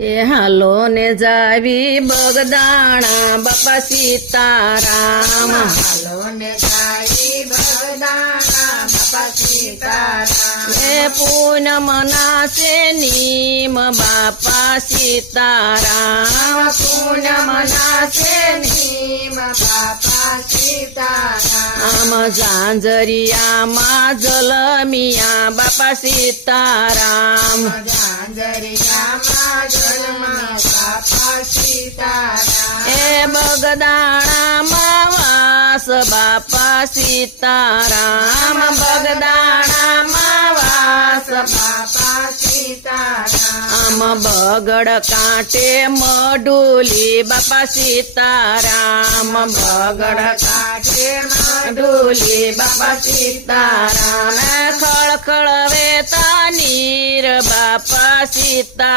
એ હાલો ને જાવી બગદાણા બાપા સીતારામ. હાલો ને જાવી બગદાણા બાપા સીતારામ. એ પૂનમ નાસે નીમ બાપા સીતારામ. પૂનમ નાસે નીમ બાપા સીતારામ. આમ ઝાંઝરિયામાં જલમિયા બાપા સીતારામ. ઝાંઝરિયામાં જલમાં બાપા સીતારામ. એ બગદાણામાં વાસ બાપા સીતારામ. બગદાણામાં વાસ બાપા સીતારામ. આમ બગડ કાંઠે મઢુલી બાપા સીતારામ. બગડ કાઠે મઢુલી બાપા સીતારામ. ખળખળ વેતા નીર બાપા સીતા